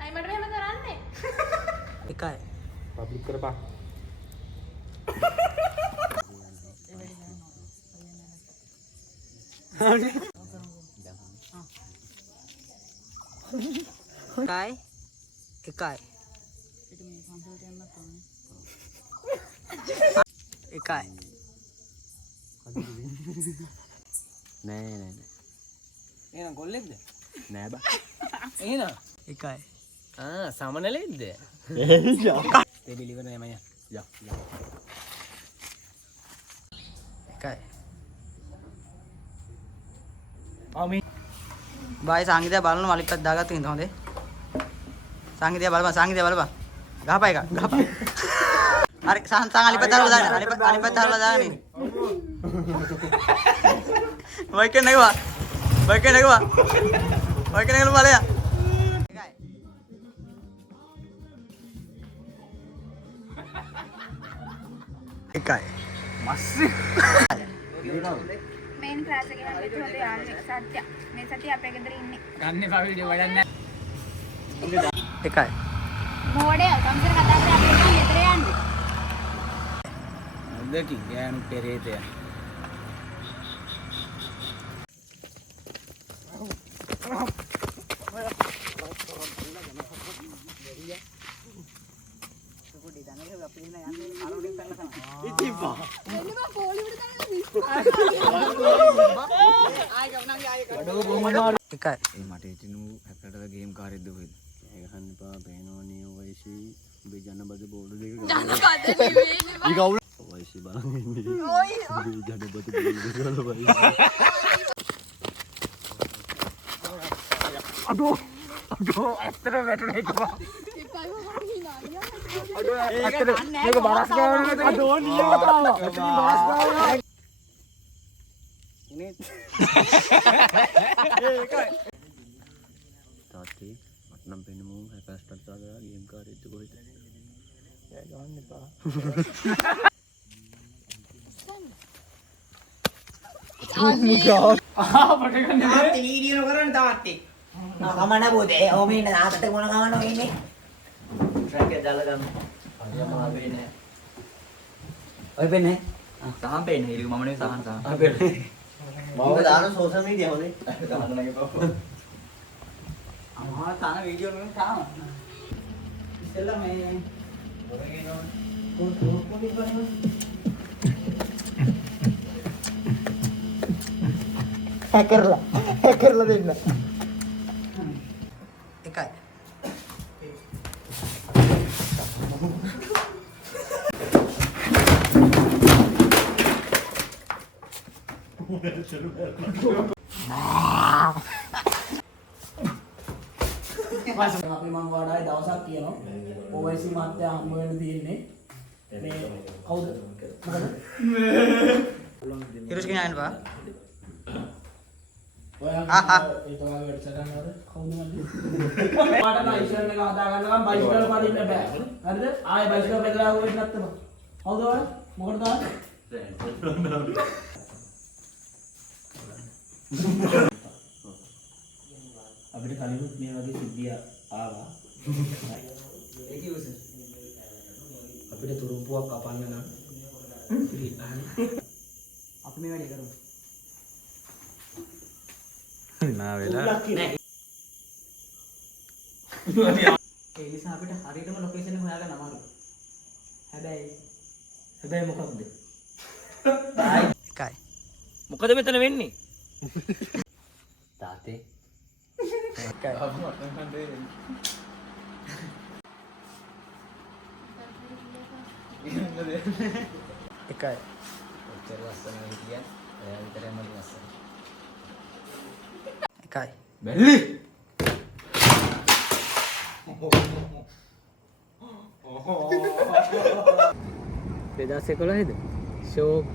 අයි මට මෙහෙම කරන්නේ. එකයි. පබ්ලික් කරපන්. එකයි. එකයි. නෑ නෑ නෑ. එහෙනම් ගොල්ලෙක්ද? නෑ බා. එහෙනම් එකයි. සමනලෙක්ද? තේ බිලිවර නෑ මයියා. යා. එකයි. බයි සංගීතය බලන්න මලික් පැත්ත දාගත්ත ඉඳ හොඳේ. සංගීතය බලපන් ගහපා එක ගහපා. හරි සං අලි පැත්ත හරලා දාන්න. අලි පැත්ත හරලා දාන්න. වයික් එක නැගවා. බලය. එකයි. මස්සේ. මේන් ක්ලාස් එකේ යන්නේ හොඳ යාළුවෙක් සත්‍ය. මේ සතිය අපේ ගෙදර ඉන්නේ. ගන්න එපා වීඩියෝ වඩන්න. එකයි. මෝඩය කම්සර කතා කරලා අපේ ගෙදර යන්නේ. දෙකකින් ගෑනු පෙරේතය. එකයි. මට හිතෙනු හැකටද ගේම් කාරෙද්ද කොහෙද? ඒක ගහන්න එපා. බේනෝ නියෝ වයිසි. උඹේ ජනබද බෝඩ් දෙක ගන්න. ජනපද නෙවෙයි. ඊගවුල වයිසි බලන් ඉන්නේ. උඹේ ජනබද බෝඩ් දෙක ගන්න වයිසි. අඩෝ ඇත්තට වැටුනේ කිව්වා. ඇත්තට මේක බරස් ගාවනේ අඩෝ නියමතාව. එතනින් බරස් ගාවනේ. ඉනේ තාත්තේ මට නම් පෙන්නමු හැපස්ටර් දාලා ගේම් කාරෙද්ද කොහෙද? ඒ ගන්න එපා. තාත්තේ වීඩියෝ කරන්න තාත්තේ. කමන බෝදේ ඕම ඉන්න තාත්තට මොන කමන ඉන්නේ? ට්‍රැක් එක දාලා ගන්න. අරියා මා වෙන්නේ. ඔය වෙන්නේ. සහන් පෙන්නේ ඉලු මම නේ සහන්. ආ පෙන්නේ. මම දාන සෝෂල් මීඩියා හොදේ. දාන්න නැගේ බව. අම්මා තාන වීඩියෝ එකක් තාම. ඉස්සෙල්ලා මේ මොරේනෝ පොඩි කරනවා. හැකර්ලා දෙන්න. එකයි. අපි මම වඩායි දවසක් කියනවා. OYC මාත්‍යා හම්බ වෙන්න තියෙන්නේ. මේ කවුද? මොකද? ඉරුස් කියන බා. ඔයා ඒ තමයි වැඩසටහන වල කවුද මල්ලි? පාට ලයිසන් එක හදා ගන්නකම් බයිසිකල් පදින්න බෑ. හරිද? ආයෙ බයිසිකල් පදලා වෙන්නේ නැත්තම. කවුද ඔයාලා? මොකටද දාන්නේ? අපිට කලිනුත් මේ වගේ සිද්ධිය ආවා. ඒක ඉවසෙ. අපිට තුරුම්පුවක් කපන්න නම් අපි මේ වැඩේ කරමු. නා වෙලා. ඒ නිසා අපිට හරියටම ලොකේෂන් එක හොයාගන්න අමාරුයි. හැබැයි මොකක්ද? එකයි. මොකද මෙතන වෙන්නේ? තාත්තේ එකයි. එකයි. ඔච්චර ලස්සන හිටියත් එයා විතරම ලස්සන. එකයි. බැල්ලි. පෙදාස් 11ද? ෂෝක්